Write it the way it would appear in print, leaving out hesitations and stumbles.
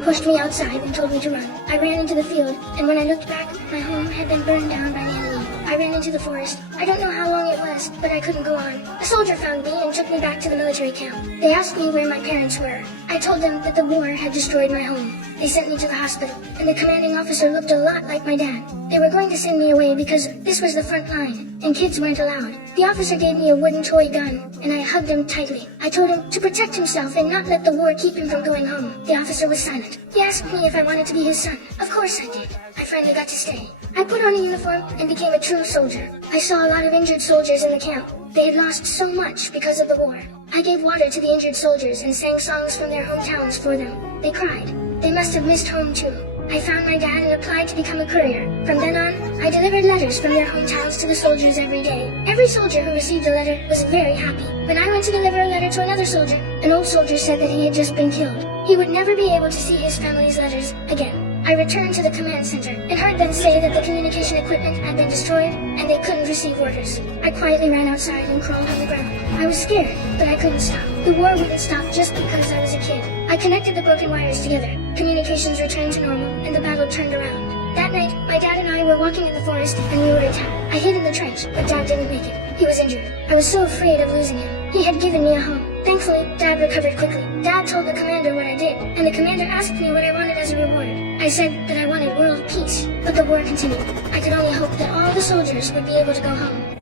pushed me outside and told me to run. I ran into the field, and when I looked back, my home had been burned down by the enemy. I ran into the forest. I don't know how long it was, but I couldn't go on. A soldier found me and took me back to the military camp. They asked me where my parents were. I told them that the war had destroyed my home. They sent me to the hospital, and the commanding officer looked a lot like my dad. They were going to send me away because this was the front line, and kids weren't allowed. The officer gave me a wooden toy gun, and I hugged him tightly. I told him to protect himself and not let the war keep him from going home. The officer was silent. He asked me if I wanted to be his son. Of course I did. I finally got to stay. I put on a uniform and became a true soldier. I saw a lot of injured soldiers in the camp. They had lost so much because of the war. I gave water to the injured soldiers and sang songs from their hometowns for them. They cried. They must have missed home too. I found my dad and applied to become a courier. From then on, I delivered letters from their hometowns to the soldiers every day. Every soldier who received a letter was very happy. When I went to deliver a letter to another soldier, an old soldier said that he had just been killed. He would never be able to see his family's letters again. I returned to the command center and heard them say that the communication equipment had been destroyed and they couldn't receive orders. I quietly ran outside and crawled on the ground. I was scared, but I couldn't stop. The war wouldn't stop just because I was a kid. I connected the broken wires together. Communications returned to normal and the battle turned around. That night, my dad and I were walking in the forest and we were attacked. I hid in the trench, but Dad didn't make it. He was injured. I was so afraid of losing him. He had given me a home. Thankfully, Dad recovered quickly. Dad told the commander what I did, and the commander asked me what I wanted as a reward. I said that I wanted world peace, but the war continued. I could only hope that all the soldiers would be able to go home.